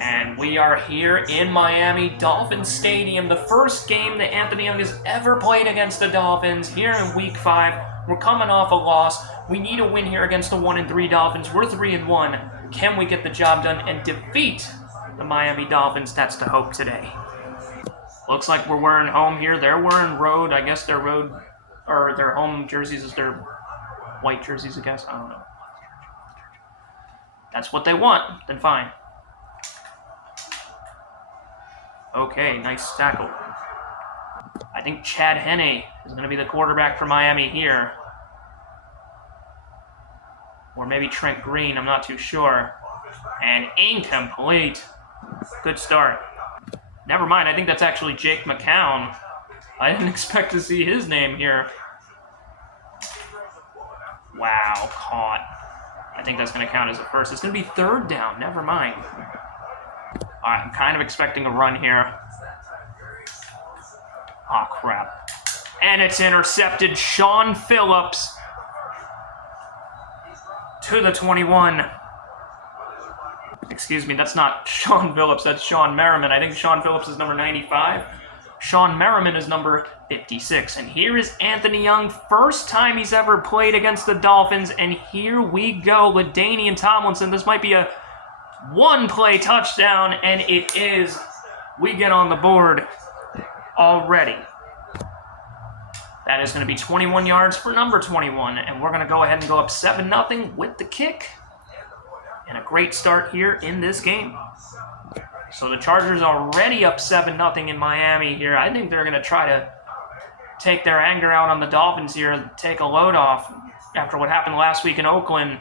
And we are here in Miami Dolphins Stadium, the first game that Anthony Young has ever played against the Dolphins here in Week 5. We're coming off a loss. We need a win here against the 1-3 Dolphins. We're 3-1. Can we get the job done and defeat the Miami Dolphins? That's the hope today. Looks like we're wearing home here. They're wearing road. I guess their road, or their home jerseys is their white jerseys, I guess. I don't know. That's what they want. Then fine. Okay, nice tackle. I think Chad Henne is going to be the quarterback for Miami here. Or maybe Trent Green, I'm not too sure. And incomplete. Good start. Never mind, I think that's actually Jake McCown. I didn't expect to see his name here. Wow, caught. I think that's going to count as a first. It's going to be third down, never mind. Alright, I'm kind of expecting a run here. Aw, crap. And it's intercepted. Sean Phillips to the 21. Excuse me, that's not Sean Phillips, that's Sean Merriman. I think Sean Phillips is number 95. Sean Merriman is number 56. And here is Anthony Young, first time he's ever played against the Dolphins. And here we go, LaDainian Tomlinson. This might be a one-play touchdown, and it is. We get on the board already. That is going to be 21 yards for number 21, and we're going to go ahead and go up 7-0 with the kick. And a great start here in this game. So the Chargers already up 7-0 in Miami here. I think they're going to try to take their anger out on the Dolphins here and take a load off after what happened last week in Oakland.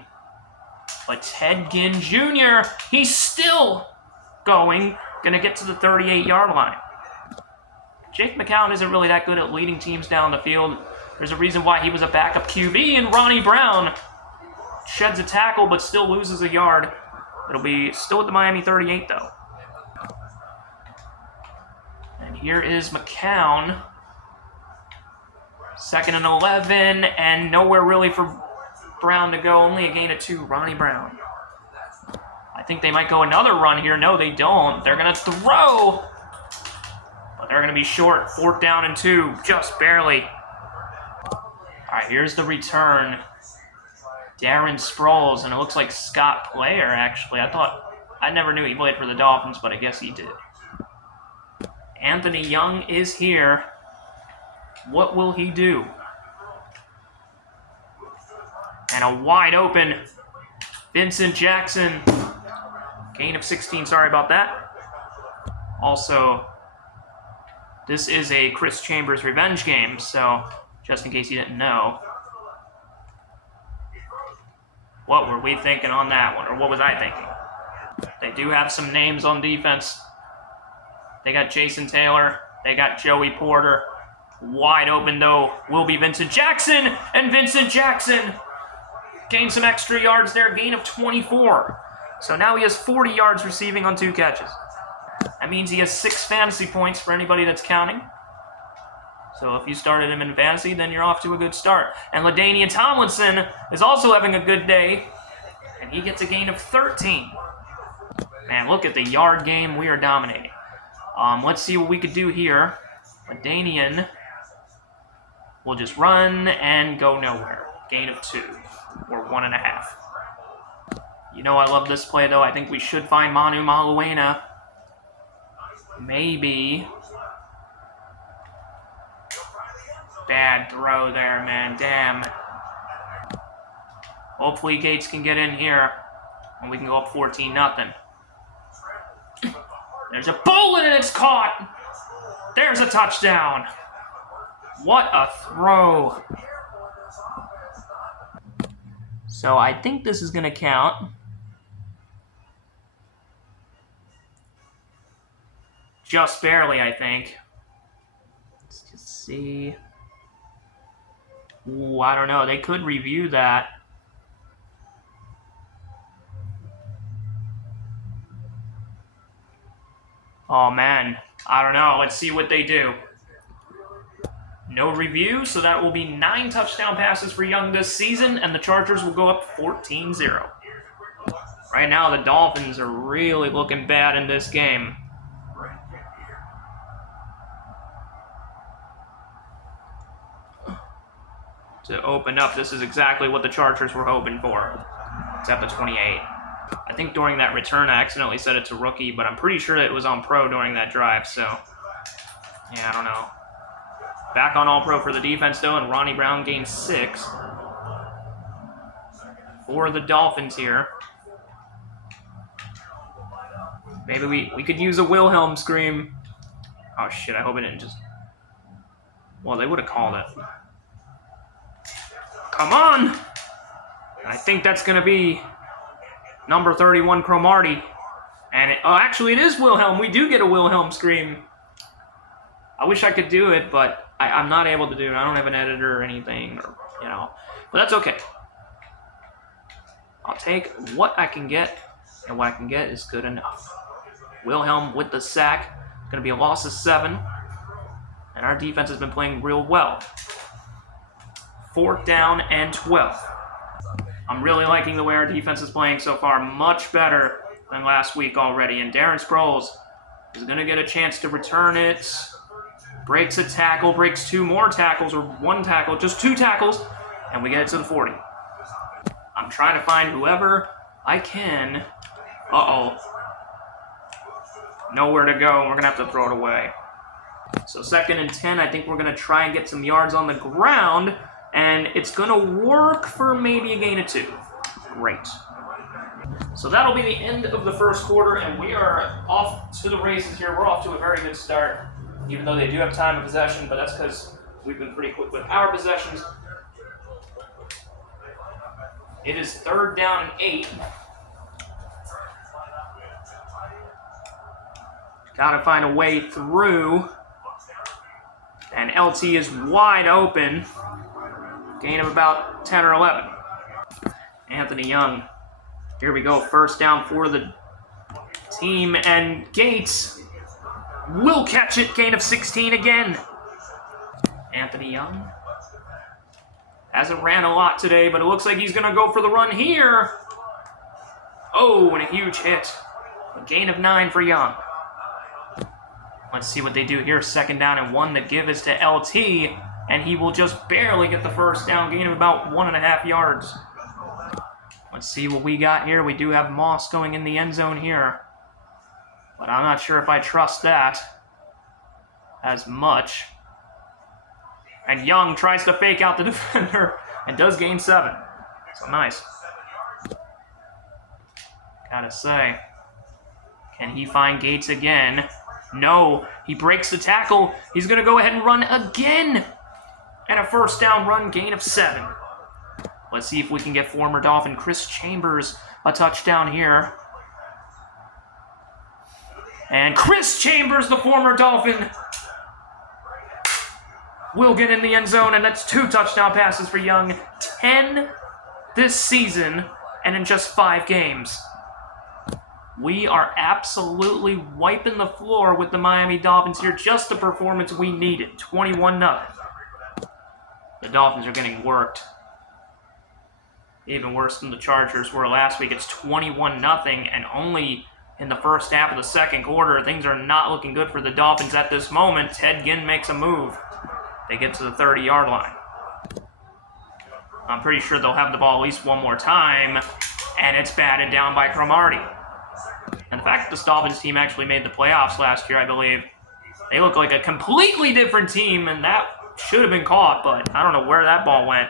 But Ted Ginn Jr., he's still going to get to the 38-yard line. Jake McCown isn't really that good at leading teams down the field. There's a reason why he was a backup QB, and Ronnie Brown sheds a tackle but still loses a yard. It'll be still at the Miami 38, though. And here is McCown. 2nd and 11, and nowhere really for Brown to go. Only a gain of 2, Ronnie Brown. I think they might go another run here. No, they don't. They're going to throw, but they're going to be short. 4th down and 2, just barely. All right, here's the return. Darren Sproles, and it looks like Scott Player, actually. I never knew he played for the Dolphins, but I guess he did. Anthony Young is here. What will he do? And a wide open Vincent Jackson. Gain of 16, sorry about that. Also, this is a Chris Chambers revenge game, so just in case you didn't know. What were we thinking on that one, or what was I thinking? They do have some names on defense. They got Jason Taylor. They got Joey Porter. Wide open, though, will be Vincent Jackson, and Vincent Jackson gained some extra yards there, gain of 24. So now he has 40 yards receiving on 2 catches. That means he has 6 fantasy points for anybody that's counting. So if you started him in fantasy, then you're off to a good start. And LaDainian Tomlinson is also having a good day, and he gets a gain of 13. Man, look at the yard game. We are dominating. Let's see what we could do here. LaDainian will just run and go nowhere. Gain of 2, or 1.5. You know I love this play, though. I think we should find Manu Maluena. Maybe. Bad throw there, man. Damn. Hopefully Gates can get in here, and we can go up 14-0. There's a bullet, and it's caught. There's a touchdown. What a throw. So I think this is going to count. Just barely, I think. Let's just see. Ooh, I don't know. They could review that. Oh, man. I don't know. Let's see what they do. No review, so that will be 9 touchdown passes for Young this season, and the Chargers will go up 14-0. Right now, the Dolphins are really looking bad in this game. To open up, this is exactly what the Chargers were hoping for. It's at the 28. I think during that return, I accidentally set it to rookie, but I'm pretty sure it was on pro during that drive, so yeah, I don't know. Back on all-pro for the defense, though, and Ronnie Brown gained 6 for the Dolphins here. Maybe we could use a Wilhelm scream. Oh, shit, I hope it didn't just... Well, they would have called it. Come on! I think that's going to be number 31, Cromartie. And actually, it is Wilhelm. We do get a Wilhelm scream. I wish I could do it, but I'm not able to do it. I don't have an editor or anything, or, you know. But that's okay. I'll take what I can get, and what I can get is good enough. Wilhelm with the sack. It's going to be a loss of 7. And our defense has been playing real well. 4th down and 12. I'm really liking the way our defense is playing so far. Much better than last week already. And Darren Sproles is going to get a chance to return it. Breaks a tackle, breaks 2 more tackles, or 1 tackle, just 2 tackles, and we get it to the 40. I'm trying to find whoever I can. Uh-oh. Nowhere to go. We're going to have to throw it away. So 2nd and 10, I think we're going to try and get some yards on the ground, and it's going to work for maybe a gain of 2. Great. So that'll be the end of the first quarter, and we are off to the races here. We're off to a very good start, even though they do have time of possession, but that's because we've been pretty quick with our possessions. It is 3rd down and 8. Gotta find a way through. And LT is wide open. Gain of about 10 or 11. Anthony Young. Here we go. 1st down for the team. And Gates will catch it. Gain of 16 again. Anthony Young hasn't ran a lot today, but it looks like he's going to go for the run here. Oh, and a huge hit. A gain of 9 for Young. Let's see what they do here. 2nd down and 1. The give is to LT, and he will just barely get the 1st down. Gain of about 1.5 yards. Let's see what we got here. We do have Moss going in the end zone here, but I'm not sure if I trust that as much. And Young tries to fake out the defender and does gain 7. So nice. Gotta say, can he find Gates again? No, he breaks the tackle. He's going to go ahead and run again. And a 1st down run, gain of 7. Let's see if we can get former Dolphin Chris Chambers a touchdown here. And Chris Chambers, the former Dolphin, will get in the end zone, and that's 2 touchdown passes for Young. 10 this season, and in just 5 games. We are absolutely wiping the floor with the Miami Dolphins here. Just the performance we needed. 21-0. The Dolphins are getting worked. Even worse than the Chargers were last week. It's 21-0, and only in the first half of the 2nd quarter, things are not looking good for the Dolphins at this moment. Ted Ginn makes a move. They get to the 30-yard line. I'm pretty sure they'll have the ball at least one more time, and it's batted down by Cromartie. And the fact that this Dolphins team actually made the playoffs last year, I believe, they look like a completely different team, and that should have been caught, but I don't know where that ball went.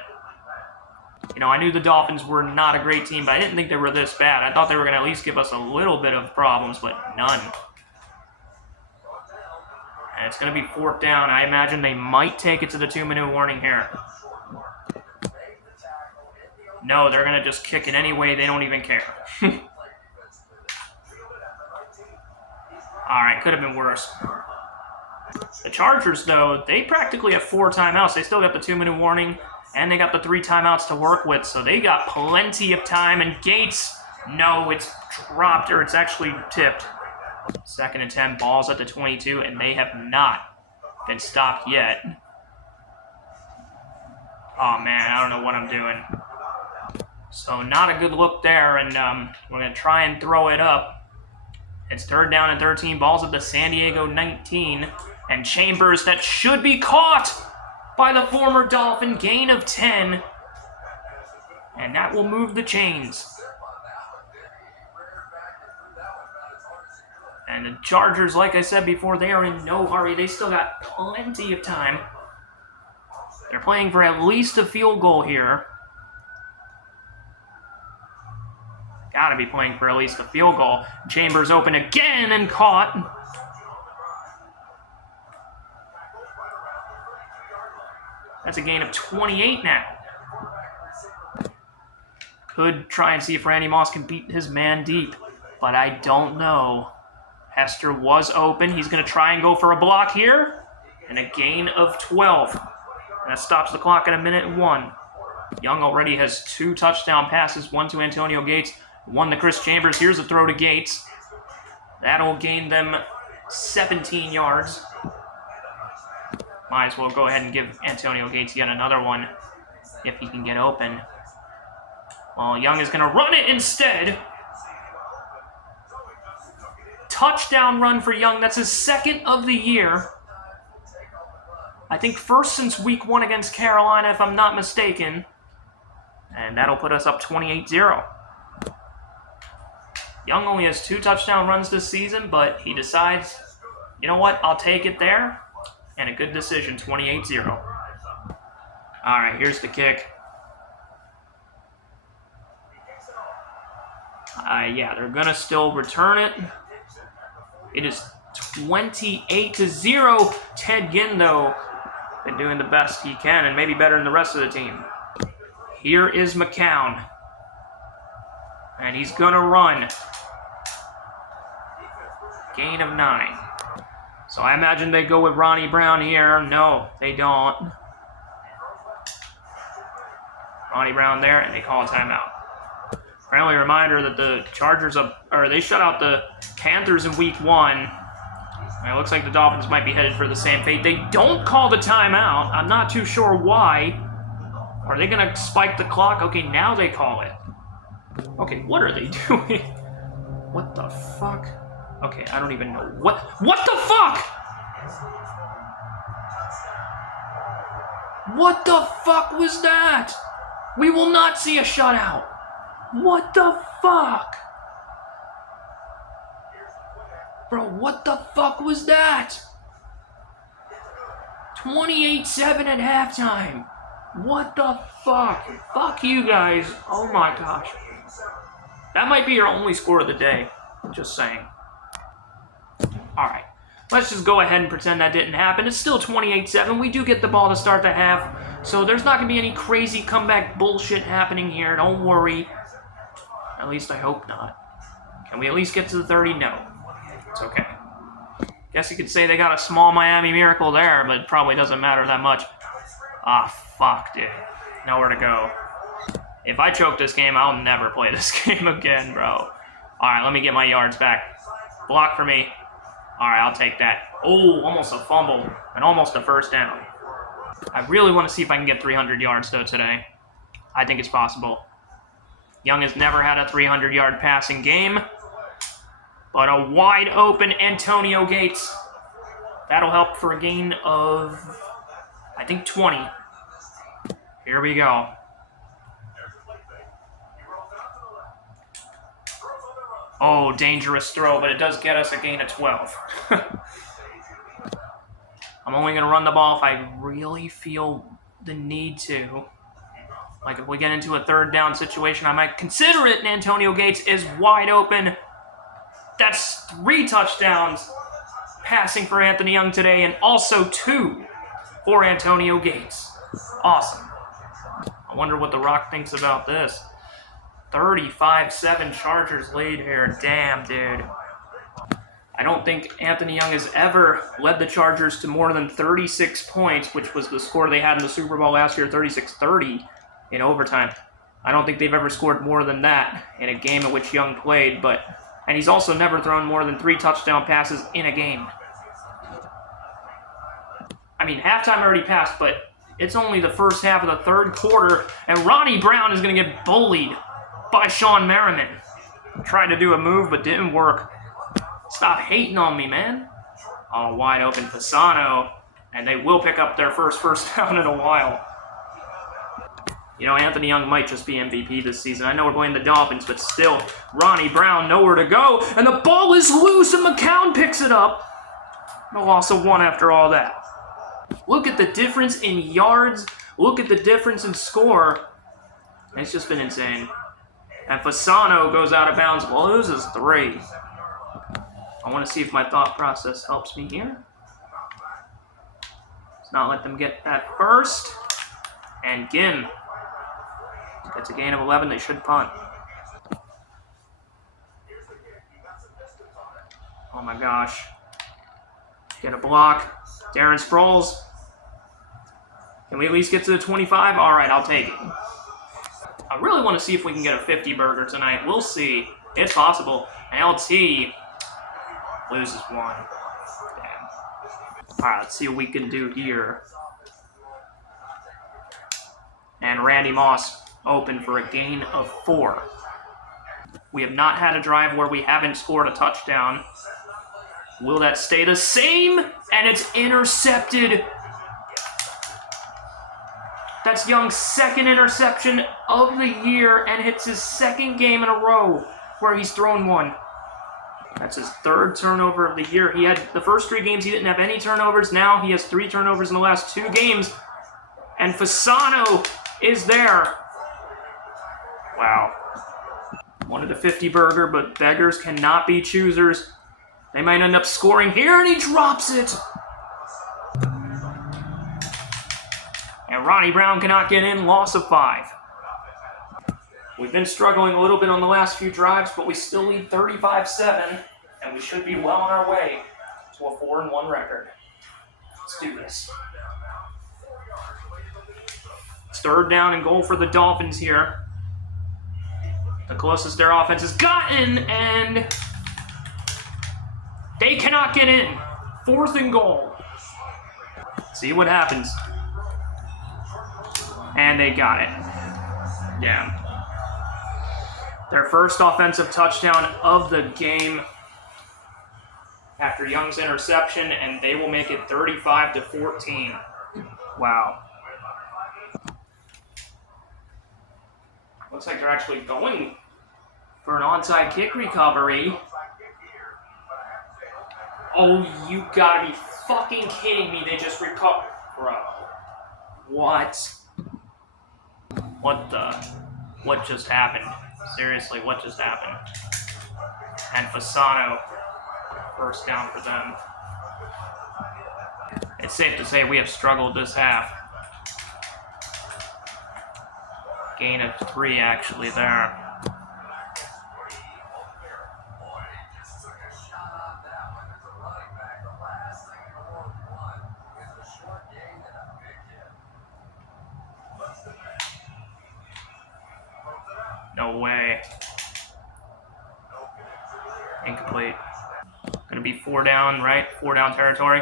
You know, I knew the Dolphins were not a great team, but I didn't think they were this bad. I thought they were going to at least give us a little bit of problems, but none. And it's going to be 4th down. I imagine they might take it to the 2-minute warning here. No, they're going to just kick it anyway. They don't even care. All right, could have been worse. The Chargers, though, they practically have 4 timeouts. They still got the 2-minute warning, and they got the 3 timeouts to work with, so they got plenty of time. And Gates, no, it's dropped, or it's actually tipped. 2nd and 10, balls at the 22, and they have not been stopped yet. Oh, man, I don't know what I'm doing. So not a good look there, and we're going to try and throw it up. It's 3rd down and 13, balls at the San Diego 19, and Chambers, that should be caught by the former Dolphin, gain of 10, and that will move the chains. And the Chargers, like I said before, they are in no hurry. They still got plenty of time. They're playing for at least a field goal here. Gotta be playing for at least a field goal. Chambers open again and caught. That's a gain of 28 now. Could try and see if Randy Moss can beat his man deep, but I don't know. Hester was open. He's going to try and go for a block here. And a gain of 12. And that stops the clock at 1:01. Young already has 2 touchdown passes, 1 to Antonio Gates, 1 to Chris Chambers. Here's a throw to Gates. That'll gain them 17 yards. Might as well go ahead and give Antonio Gates yet another one if he can get open. Well, Young is going to run it instead. Touchdown run for Young. That's his 2nd of the year. I think 1st since week 1 against Carolina, if I'm not mistaken. And that'll put us up 28-0. Young only has 2 touchdown runs this season, but he decides, you know what, I'll take it there. And a good decision, 28-0. All right, here's the kick. Yeah, they're going to still return it. It is 28-0. Ted Ginn, though, been doing the best he can, and maybe better than the rest of the team. Here is McCown. And he's going to run. Gain of 9. So I imagine they go with Ronnie Brown here. No, they don't. Ronnie Brown there, and they call a timeout. Friendly reminder that the Chargers they shut out the Panthers in week 1. And it looks like the Dolphins might be headed for the same fate. They don't call the timeout. I'm not too sure why. Are they going to spike the clock? Okay, now they call it. Okay, what are they doing? What the fuck? Okay, I don't even know. What the fuck? What the fuck was that? We will not see a shutout. What the fuck? Bro, what the fuck was that? 28-7 at halftime. What the fuck? Fuck you guys. Oh my gosh. That might be your only score of the day. Just saying. Alright. Let's just go ahead and pretend that didn't happen. It's still 28-7. We do get the ball to start the half. So there's not going to be any crazy comeback bullshit happening here. Don't worry. At least I hope not. Can we at least get to the 30? No. It's okay. Guess you could say they got a small Miami miracle there, but it probably doesn't matter that much. Ah, fuck, dude. Nowhere to go. If I choke this game, I'll never play this game again, bro. Alright, let me get my yards back. Block for me. Alright, I'll take that. Oh, almost a fumble. And almost a first down. I really want to see if I can get 300 yards, though, today. I think it's possible. Young has never had a 300-yard passing game. But a wide-open Antonio Gates. That'll help for a gain of, I think, 20. Here we go. Oh, dangerous throw, but it does get us a gain of 12. I'm only going to run the ball if I really feel the need to. Like, if we get into a 3rd down situation, I might consider it, and Antonio Gates is wide open. That's 3 touchdowns passing for Anthony Young today, and also 2 for Antonio Gates. Awesome. I wonder what The Rock thinks about this. 35-7 Chargers lead here. Damn, dude. I don't think Anthony Young has ever led the Chargers to more than 36 points, which was the score they had in the Super Bowl last year, 36-30 in overtime. I don't think they've ever scored more than that in a game in which Young played, and he's also never thrown more than 3 touchdown passes in a game. I mean, halftime already passed, but it's only the first half of the 3rd quarter, and Ronnie Brown is going to get bullied by Sean Merriman. Tried to do a move, but didn't work. Stop hating on me, man. Oh, wide open Fasano. And they will pick up their first down in a while. You know, Anthony Young might just be MVP this season. I know we're playing the Dolphins, but still, Ronnie Brown, nowhere to go. And the ball is loose, and McCown picks it up. A loss of 1 after all that. Look at the difference in yards. Look at the difference in score. It's just been insane. And Fasano goes out of bounds. Well, loses 3. I want to see if my thought process helps me here. Let's not let them get that first. And Ginn gets a gain of 11. They should punt. Oh my gosh. Get a block. Darren Sproles. Can we at least get to the 25? All right, I'll take it. I really want to see if we can get a 50 burger tonight. We'll see. It's possible. And LT loses 1. Damn. All right, let's see what we can do here. And Randy Moss open for a gain of 4. We have not had a drive where we haven't scored a touchdown. Will that stay the same? And it's intercepted. That's Young's second interception of the year, and it's his second game in a row where he's thrown 1. That's his 3rd turnover of the year. He had the first 3 games, he didn't have any turnovers. Now he has 3 turnovers in the last 2 games. And Fasano is there. Wow. Wanted a 50 burger, but beggars cannot be choosers. They might end up scoring here, and he drops it. And Ronnie Brown cannot get in, loss of 5. We've been struggling a little bit on the last few drives, but we still lead 35-7, and we should be well on our way to a 4-1 record. Let's do this. It's 3rd down and goal for the Dolphins here. The closest their offense has gotten, and they cannot get in. 4th and goal. See what happens. And they got it. Damn. Their first offensive touchdown of the game after Young's interception, and they will make it 35-14. Wow. Looks like they're actually going for an onside kick recovery. Oh, you gotta be fucking kidding me. They just recovered. Bro. What? What just happened? Seriously, what just happened? And Fasano, first down for them. It's safe to say we have struggled this half. Gain of 3 actually there. No way. Incomplete. Gonna be 4 down, right? 4 down territory.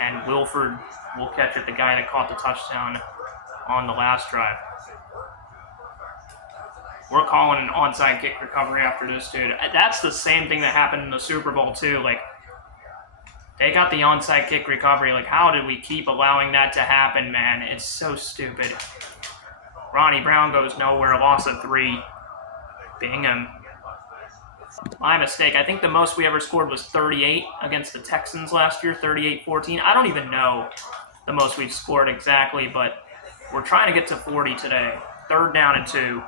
And Wilford will catch it, the guy that caught the touchdown on the last drive. We're calling an onside kick recovery after this, dude. That's the same thing that happened in the Super Bowl, too. Like, they got the onside kick recovery. Like, how did we keep allowing that to happen, man? It's so stupid. Ronnie Brown goes nowhere, loss of 3. Bingham. My mistake. I think the most we ever scored was 38 against the Texans last year, 38-14. I don't even know the most we've scored exactly, but we're trying to get to 40 today. 3rd down and 2.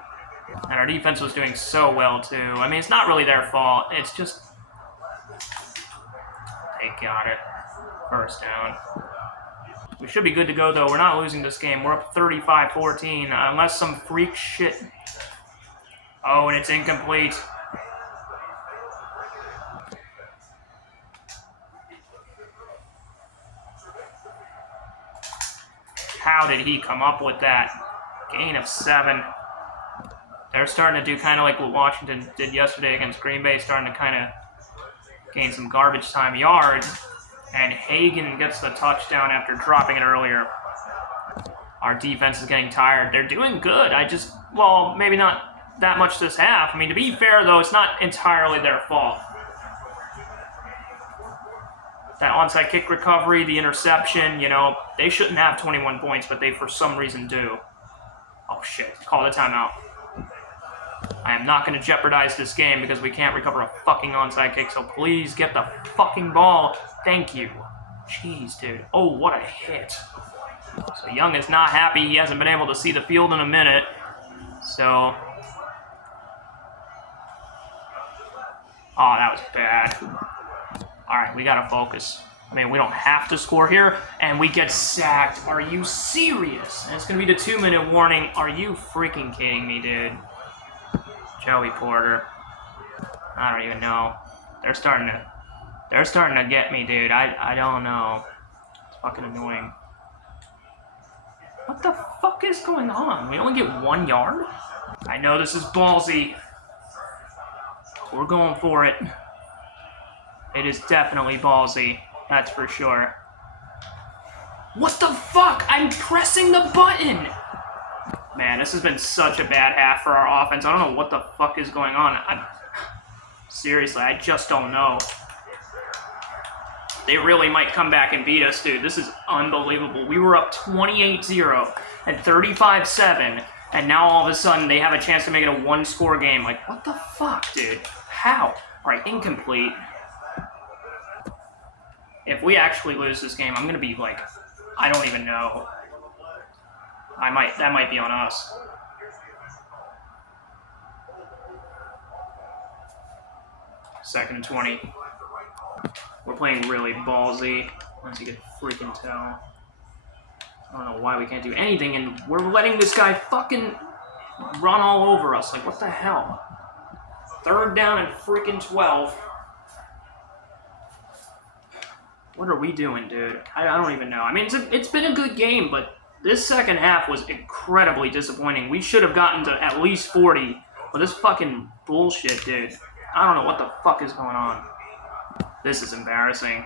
And our defense was doing so well, too. I mean, it's not really their fault. It's just... they got it. First down. We should be good to go, though. We're not losing this game. We're up 35-14, unless some freak shit... Oh, and it's incomplete. How did he come up with that? Gain of 7. They're starting to do kind of like what Washington did yesterday against Green Bay, starting to kind of gain some garbage time yards. And Hagan gets the touchdown after dropping it earlier. Our defense is getting tired. They're doing good. Well, maybe not that much this half. I mean, to be fair, though, it's not entirely their fault. That onside kick recovery, the interception, you know, they shouldn't have 21 points, but they for some reason do. Oh, shit. Call the timeout. I am not going to jeopardize this game because we can't recover a fucking onside kick, so please get the fucking ball. Thank you. Jeez, dude. Oh, what a hit. So Young is not happy. He hasn't been able to see the field in a minute. So... oh, that was bad. Alright, we gotta focus. I mean, we don't have to score here, and we get sacked. Are you serious? And it's gonna be the 2-minute warning. Are you freaking kidding me, dude? Joey Porter. I don't even know. They're starting to get me, dude. I don't know. It's fucking annoying. What the fuck is going on? We only get 1 yard? I know this is ballsy. We're going for it. It is definitely ballsy. That's for sure. What the fuck? I'm pressing the button! Man, this has been such a bad half for our offense. I don't know what the fuck is going on. Seriously, I just don't know. They really might come back and beat us, dude. This is unbelievable. We were up 28-0 and 35-7, and now all of a sudden they have a chance to make it a 1-score game. Like, what the fuck, dude? How? All right, incomplete. If we actually lose this game, I'm going to be like, I don't even know. That might be on us. Second and 20. We're playing really ballsy, as you can freaking tell. I don't know why we can't do anything, and we're letting this guy fucking run all over us. Like, what the hell? 3rd down and freaking 12. What are we doing, dude? I don't even know. I mean, it's been a good game, but this second half was incredibly disappointing. We should have gotten to at least 40, but this fucking bullshit, dude. I don't know what the fuck is going on. This is embarrassing.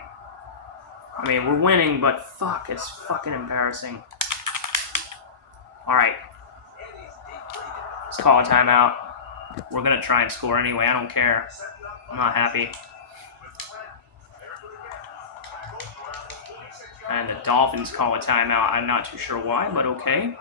I mean, we're winning, but fuck, it's fucking embarrassing. Alright. Let's call a timeout. We're gonna try and score anyway, I don't care. I'm not happy. And the Dolphins call a timeout. I'm not too sure why, but okay.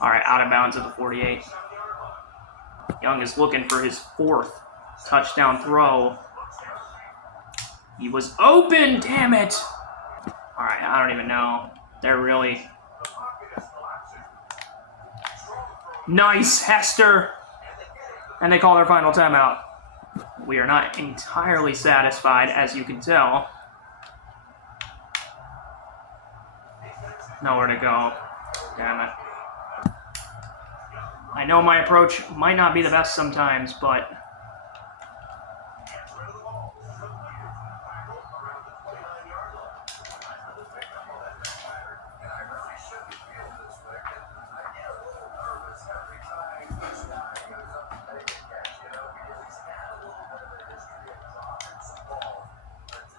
All right, out of bounds at the 48. Young is looking for his 4th touchdown throw. He was open, damn it! All right, I don't even know. They're really... Nice, Hester! And they call their final timeout. We are not entirely satisfied, as you can tell. Nowhere to go. Damn it. I know my approach might not be the best sometimes, but...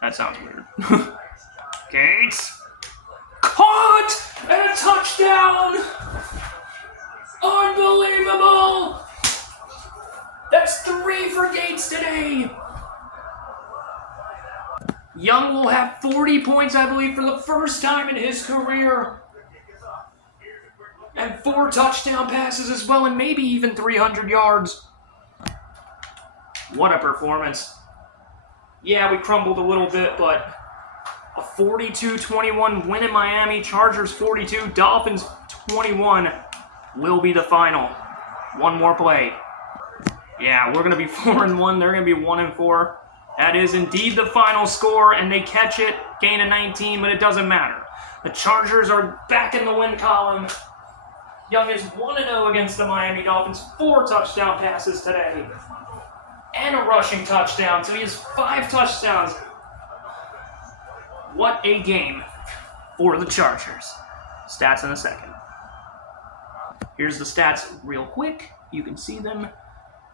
that sounds weird. Gates! Caught! And a touchdown! Unbelievable! That's 3 for Gates today! Young will have 40 points, I believe, for the first time in his career. And 4 touchdown passes as well, and maybe even 300 yards. What a performance. Yeah, we crumbled a little bit, but a 42-21 win in Miami. Chargers 42, Dolphins 21 will be the final. 1 more play. Yeah, we're going to be 4-1. They're going to be 1-4. That is indeed the final score, and they catch it, gain a 19, but it doesn't matter. The Chargers are back in the win column. Young is 1-0 against the Miami Dolphins. 4 touchdown passes today. And a rushing touchdown, so he has 5 touchdowns. What a game for the Chargers. Stats in a second. Here's the stats real quick. You can see them,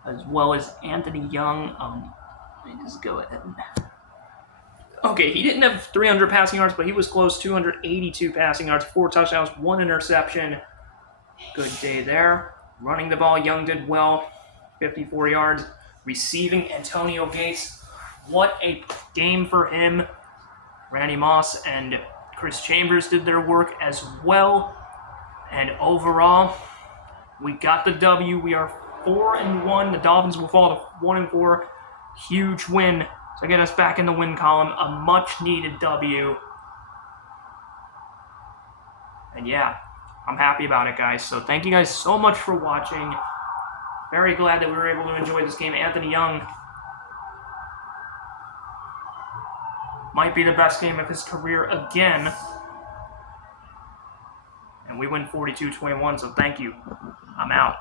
as well as Anthony Young. Let me just go ahead and... Okay, he didn't have 300 passing yards, but he was close. 282 passing yards, 4 touchdowns, 1 interception. Good day there. Running the ball, Young did well. 54 yards. Receiving, Antonio Gates. What a game for him. Randy Moss and Chris Chambers did their work as well. And overall, we got the W. We are 4-1. The Dolphins will fall to 1-4. Huge win to get us back in the win column. A much-needed W. And yeah, I'm happy about it, guys. So thank you guys so much for watching. Very glad that we were able to enjoy this game. Anthony Young might be the best game of his career again. And we win 42-21, so thank you. I'm out.